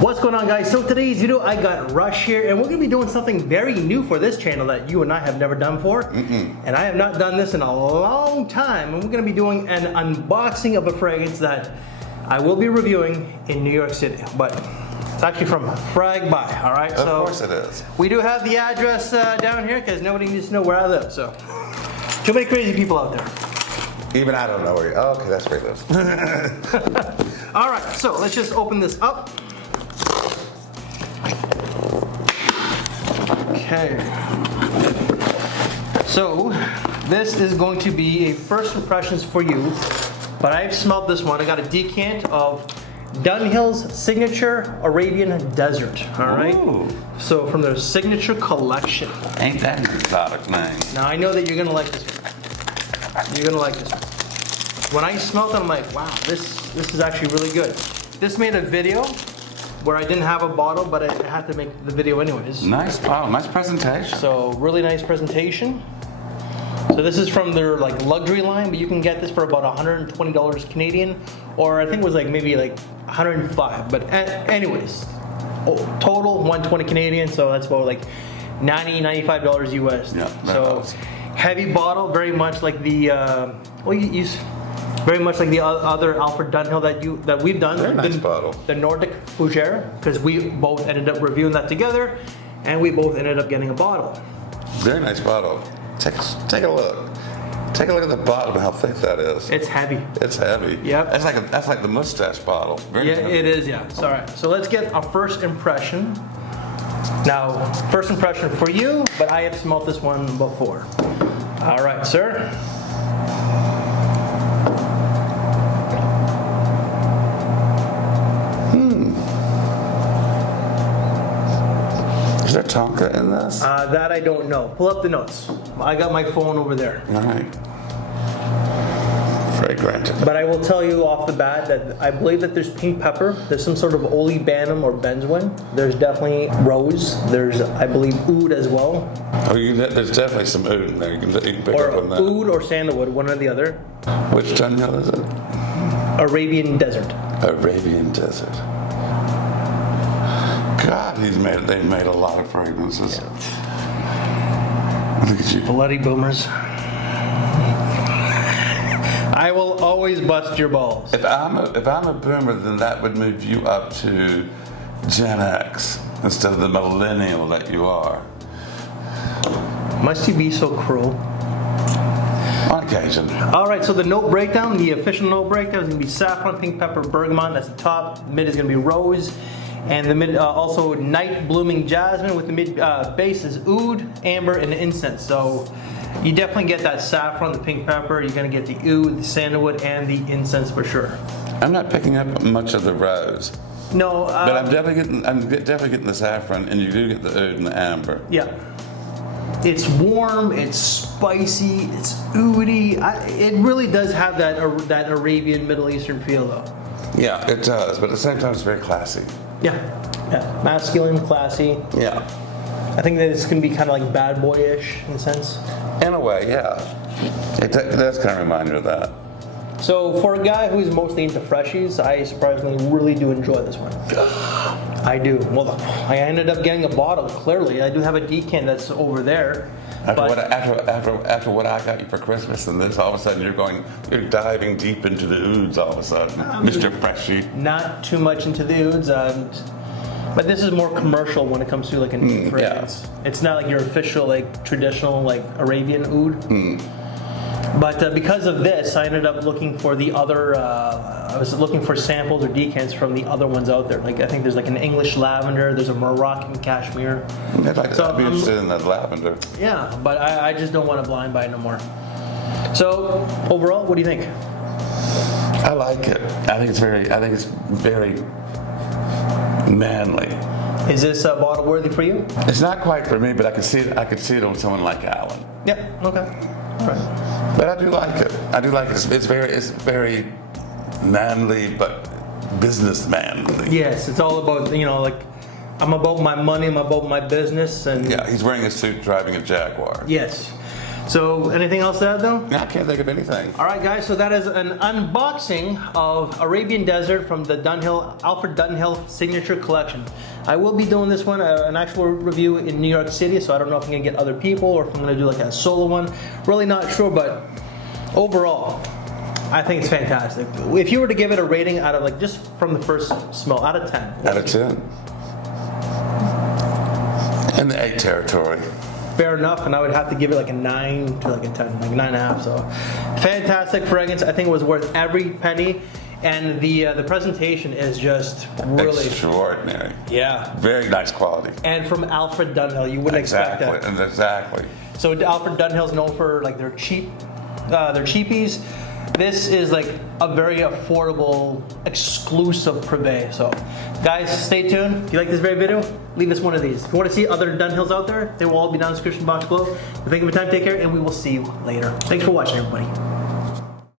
What's going on, guys? So today's video, I got Rush here, and we're gonna be doing something very new for this channel that you and I have never done before. And I have not done this in a long time, and we're gonna be doing an unboxing of a fragrance that I will be reviewing in New York City, but it's actually from Frag By, all right? Of course it is. We do have the address down here because nobody needs to know where I live, so. Too many crazy people out there. Even I don't know where you are. Okay, that's where he lives. All right, so let's just open this up. Okay. So this is going to be a first impressions for you, but I've smelled this one. I got a decant of Dunhill's Signature Arabian Desert. All right. Ooh. So from their signature collection. Ain't that an exotic name? Now I know that you're gonna like this one. You're gonna like this one. When I smelled it, I'm like, wow, this is actually really good. This made a video where I didn't have a bottle, but I had to make the video anyways. Nice bottle, nice presentation. So really nice presentation. So this is from their like luxury line, but you can get this for about $120 Canadian, or I think it was like maybe like 105. But anyways, total 120 Canadian, so that's about like $95 US. Yeah, so heavy bottle, very much like the very much like the other Alfred Dunhill that we've done. Very nice bottle. The Nordic Fougere, because we both ended up reviewing that together, and we both ended up getting a bottle. Very nice bottle. Take a look. Take a look at the bottom, how thick that is. It's heavy. It's heavy. Yep. That's like the mustache bottle. Very Yeah, heavy. it is. Yeah. It's all right. So let's get our first impression. Now, first impression for you, but I have smelled this one before. All right, sir. Is there Tonka in this? That I don't know. Pull up the notes. I got my phone over there. All right. Fragrant. But I will tell you off the bat that I believe that there's pink pepper, there's some sort of olibanum or benzoin, there's definitely rose, there's I believe oud as well. Oh, there's definitely some oud in there. You can pick Or up on that. oud or sandalwood, one or the other. Which Dunhill is it? Arabian Desert. Arabian Desert. God, they've made a lot of fragrances. Yeah. Look at you. Bloody boomers. I will always bust your balls. If I'm a boomer, then that would move you up to Gen X instead of the millennial that you are. Must you be so cruel? On occasion. All right, so the note breakdown, the official note breakdown is going to be saffron, pink pepper, bergamot. That's the top. Mid is going to be rose. And the mid also night blooming jasmine, with the mid base is oud, amber, and incense. So you definitely get that saffron, the pink pepper. You're gonna get the oud, the sandalwood, and the incense for sure. I'm not picking up much of the rose, No, but I'm definitely getting the saffron, and you do get the oud and the amber. yeah. It's warm, it's spicy, it's oudy. It really does have that Arabian Middle Eastern feel though. Yeah, it does, but at the same time, it's very classy. Yeah, masculine, classy. Yeah. I think that it's gonna be kind of like bad boyish in a sense. In a way, yeah. It does kind of remind me of that. So for a guy who's mostly into freshies, I surprisingly really do enjoy this one. I do. Well, I ended up getting a bottle, clearly. I do have a decant that's over there. After what I got you for Christmas, and this, all of a sudden you're diving deep into the ouds all of a sudden, Mr. Freshie. Not too much into the ouds, but this is more commercial when it comes to like an oud fragrance. Yeah. It's not like your official, like traditional, like Arabian oud. But because of this, I ended up looking for the other. I was looking for samples or decants from the other ones out there. Like I think there's like an English lavender. There's a Moroccan cashmere. I'd be interested in that lavender. Yeah, but I just don't want to blind buy no more. So overall, what do you think? I like it. I think it's very manly. Is this a bottle worthy for you? It's not quite for me, but I could see it on someone like Alan. Yep. Okay. All right. But I do like it. It's very manly, but business manly. Yes, it's all about, like I'm about my money, I'm about my business, and yeah, he's wearing a suit, driving a Jaguar. yes. So anything else to add though? I can't think of anything. All right, guys. So that is an unboxing of Arabian Desert from the Alfred Dunhill Signature Collection. I will be doing this one, an actual review in New York City. So I don't know if I'm gonna get other people or if I'm gonna do like a solo one. Really not sure, but overall, I think it's fantastic. If you were to give it a rating out of like just from the first smell, out of 10. Out of 10. In the 8 territory. Fair enough, and I would have to give it like a 9 to like a 10, like 9.5. So, fantastic fragrance. I think it was worth every penny, and the presentation is just really extraordinary. Yeah, very nice quality. And from Alfred Dunhill, you wouldn't expect that. Exactly. So Alfred Dunhill's known for like their cheapies. This is like a very affordable, exclusive Privé. So, guys, stay tuned. If you like this very video, leave us one of these. If you want to see other Dunhills out there, they will all be down in the description box below. Thank you for your time, take care, and we will see you later. Thanks for watching, everybody.